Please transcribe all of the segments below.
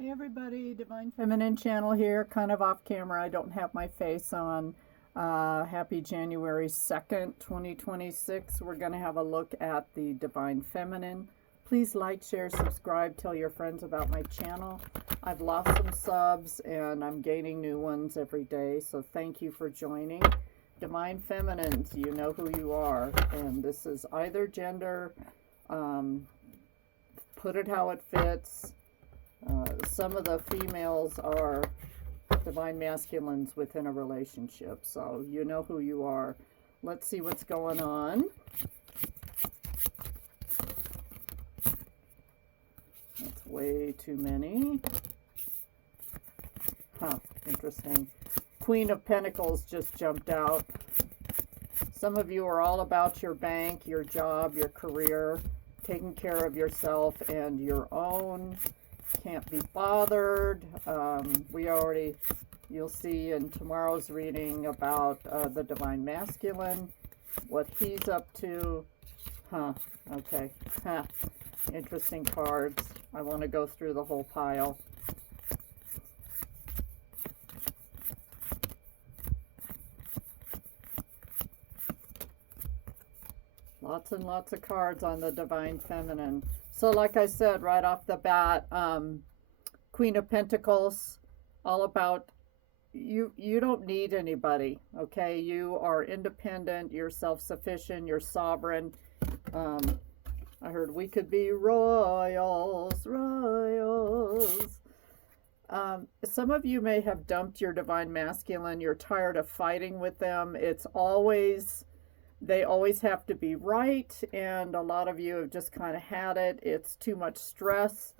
Hey everybody, Divine Feminine Channel here, kind of off camera. I don't have my face on. Happy January 2nd, 2026. We're going to have a look at the Divine Feminine. Please like, share, subscribe, tell your friends about my channel. I've lost some subs and I'm gaining new ones every day, so thank you for joining. Divine Feminines, you know who you are, and this is either gender. Put it how it fits. Some of the females are divine masculines within a relationship, so you know who you are. Let's see what's going on. That's way too many. Interesting. Queen of Pentacles just jumped out. Some of you are all about your bank, your job, your career, taking care of yourself and your own. Can't be bothered. You'll see in tomorrow's reading about the Divine Masculine, what he's up to. Okay. Interesting cards. I want to go through the whole pile. Lots and lots of cards on the Divine Feminine. So like I said, right off the bat, Queen of Pentacles, all about you don't need anybody, okay? You are independent, you're self-sufficient, you're sovereign. I heard we could be royals. Some of you may have dumped your Divine Masculine. You're tired of fighting with them. They always have to be right, and a lot of you have just kind of had it. It's too much stress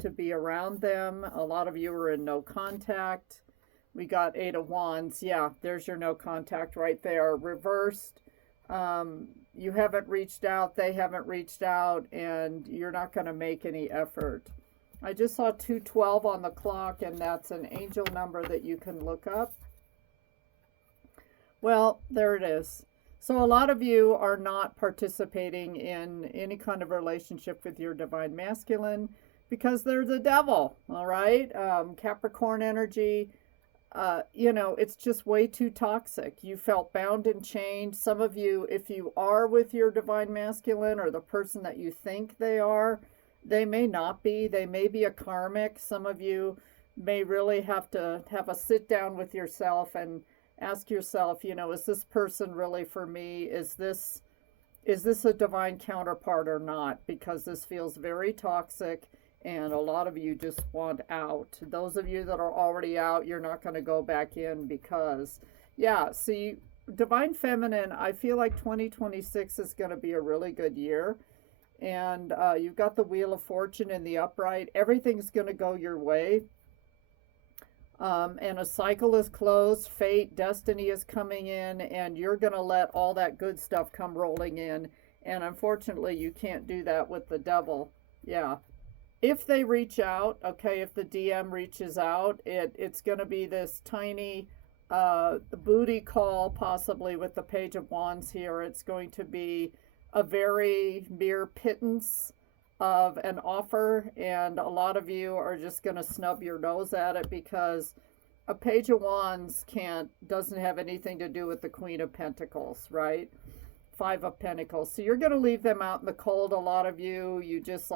to be around them. A lot of you are in no contact. We got Eight of Wands. Yeah, there's your no contact right there. Reversed. You haven't reached out, they haven't reached out, and you're not going to make any effort. I just saw 212 on the clock, and that's an angel number that you can look up. Well, there it is. So a lot of you are not participating in any kind of relationship with your Divine Masculine because they're the devil, all right? Capricorn energy, it's just way too toxic. You felt bound and chained. Some of you, if you are with your Divine Masculine or the person that you think they are, they may not be. They may be a karmic. Some of you may really have to have a sit down with yourself and ask yourself, is this person really for me? Is this a divine counterpart or not? Because this feels very toxic and a lot of you just want out. Those of you that are already out, you're not going to go back in because, see, Divine Feminine, I feel like 2026 is going to be a really good year. And you've got the Wheel of Fortune in the upright. Everything's going to go your way. And a cycle is closed, fate, destiny is coming in, and you're going to let all that good stuff come rolling in. And unfortunately, you can't do that with the devil. Yeah. If they reach out, okay, if the DM reaches out, it's going to be this tiny booty call, possibly with the Page of Wands here. It's going to be a very mere pittance of an offer, and a lot of you are just going to snub your nose at it because a Page of Wands doesn't have anything to do with the Queen of Pentacles, right? Five of Pentacles. So you're going to leave them out in the cold. A lot of you just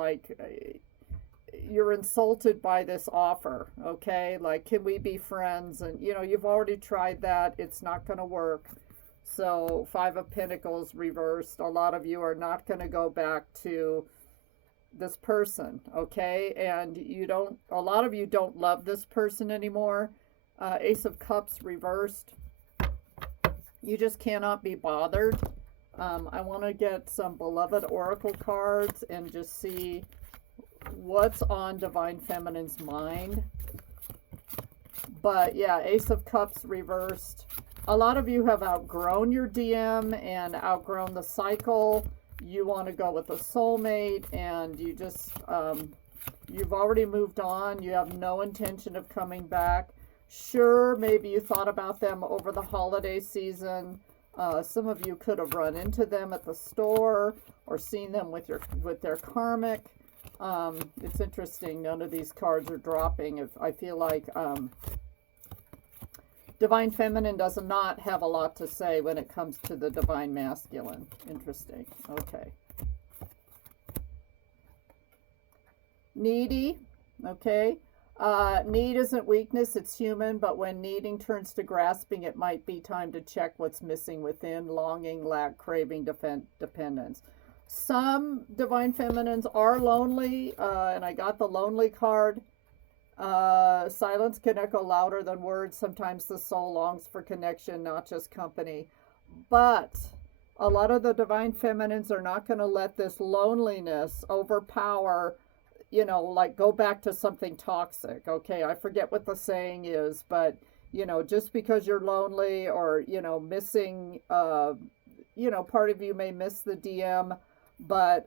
you're insulted by this offer, okay? Like, can we be friends? And you've already tried that. It's not going to work. So Five of Pentacles reversed. A lot of you are not going to go back to this person, okay? And a lot of you don't love this person anymore. Ace of Cups reversed. You just cannot be bothered. I want to get some beloved oracle cards and just see what's on Divine Feminine's mind. But yeah, Ace of Cups reversed. A lot of you have outgrown your DM and outgrown the cycle. You want to go with a soulmate, and you just, you've already moved on. You have no intention of coming back. Sure, maybe you thought about them over the holiday season. Some of you could have run into them at the store or seen them with their karmic. It's interesting. None of these cards are dropping. If I feel like Divine Feminine does not have a lot to say when it comes to the Divine Masculine. Interesting. Okay. Needy. Okay. Need isn't weakness, it's human, but when needing turns to grasping, it might be time to check what's missing within: longing, lack, craving, dependence. Some Divine Feminines are lonely, and I got the lonely card. Silence can echo louder than words. Sometimes the soul longs for connection, not just company. But a lot of the Divine Feminines are not going to let this loneliness overpower, you know, like go back to something toxic. Okay, I forget what the saying is, but, you know, just because you're lonely or, you know, missing, you know, part of you may miss the DM, but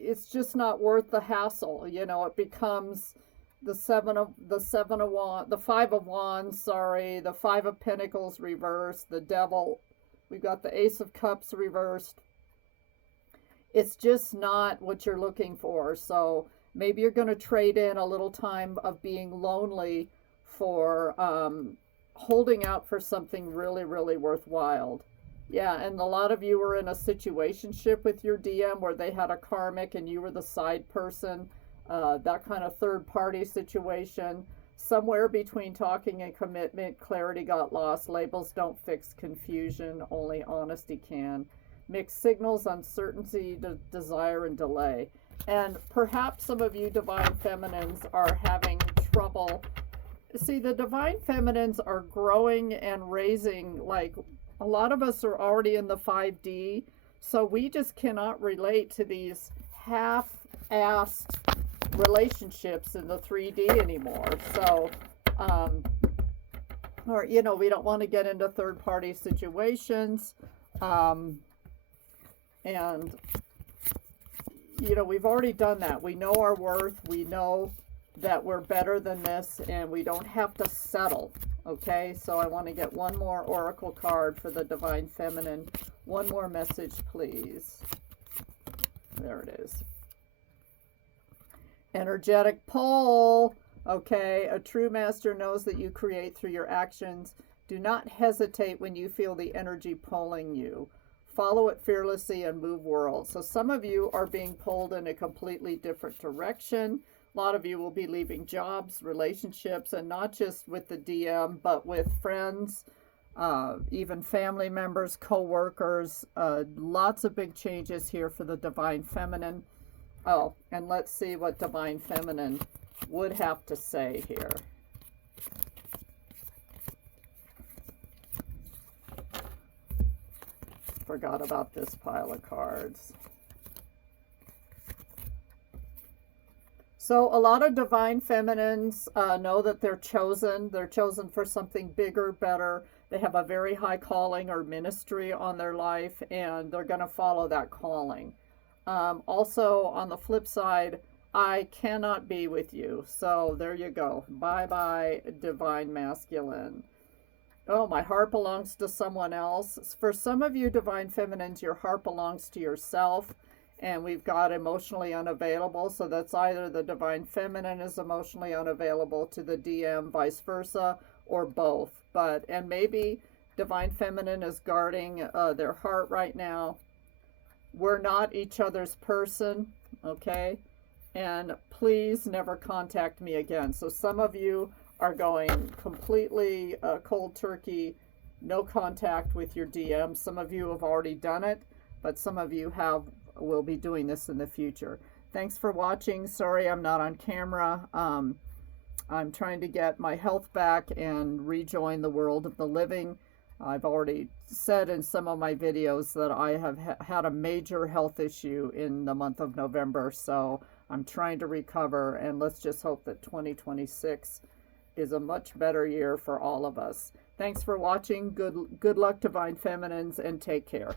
it's just not worth the hassle. You know, it becomes the five of wands, sorry, the five of pentacles reversed, the devil. We've got the ace of cups reversed. It's just not what you're looking for. So maybe you're going to trade in a little time of being lonely for holding out for something really, really worthwhile. Yeah, and a lot of you were in a situationship with your DM where they had a karmic and you were the side person. That kind of third party situation. Somewhere between talking and commitment, clarity got lost. Labels don't fix confusion, only honesty can. Mixed signals, uncertainty, desire, and delay. And perhaps some of you Divine Feminines are having trouble. See, the Divine Feminines are growing and raising. Like, a lot of us are already in the 5D, so we just cannot relate to these half-assed relationships in the 3D anymore. So, or, you know, we don't want to get into third-party situations. And, you know, we've already done that. We know our worth. We know that we're better than this, and we don't have to settle. Okay, so I want to get one more oracle card for the Divine Feminine. One more message, please. There it is. Energetic pull. Okay, a true master knows that you create through your actions. Do not hesitate when you feel the energy pulling you. Follow it fearlessly and move worlds. So some of you are being pulled in a completely different direction. A lot of you will be leaving jobs, relationships, and not just with the DM, but with friends, even family members, co-workers. Lots of big changes here for the Divine Feminine. Oh, and let's see what Divine Feminine would have to say here. Forgot about this pile of cards. So a lot of Divine Feminines know that they're chosen. They're chosen for something bigger, better. They have a very high calling or ministry on their life, and they're going to follow that calling. Also, on the flip side, I cannot be with you. So there you go. Bye-bye, Divine Masculine. Oh, my heart belongs to someone else. For some of you Divine Feminines, your heart belongs to yourself. And we've got emotionally unavailable. So that's either the Divine Feminine is emotionally unavailable to the DM, vice versa, or both. And maybe Divine Feminine is guarding their heart right now. We're not each other's person, okay? And please never contact me again. So some of you are going completely cold turkey, no contact with your DM. Some of you have already done it, but some of you will be doing this in the future. Thanks for watching. Sorry I'm not on camera. I'm trying to get my health back and rejoin the world of the living. I've already said in some of my videos that I have had a major health issue in the month of November, so I'm trying to recover, and let's just hope that 2026 is a much better year for all of us. Thanks for watching. Good luck, Divine Feminines, and take care.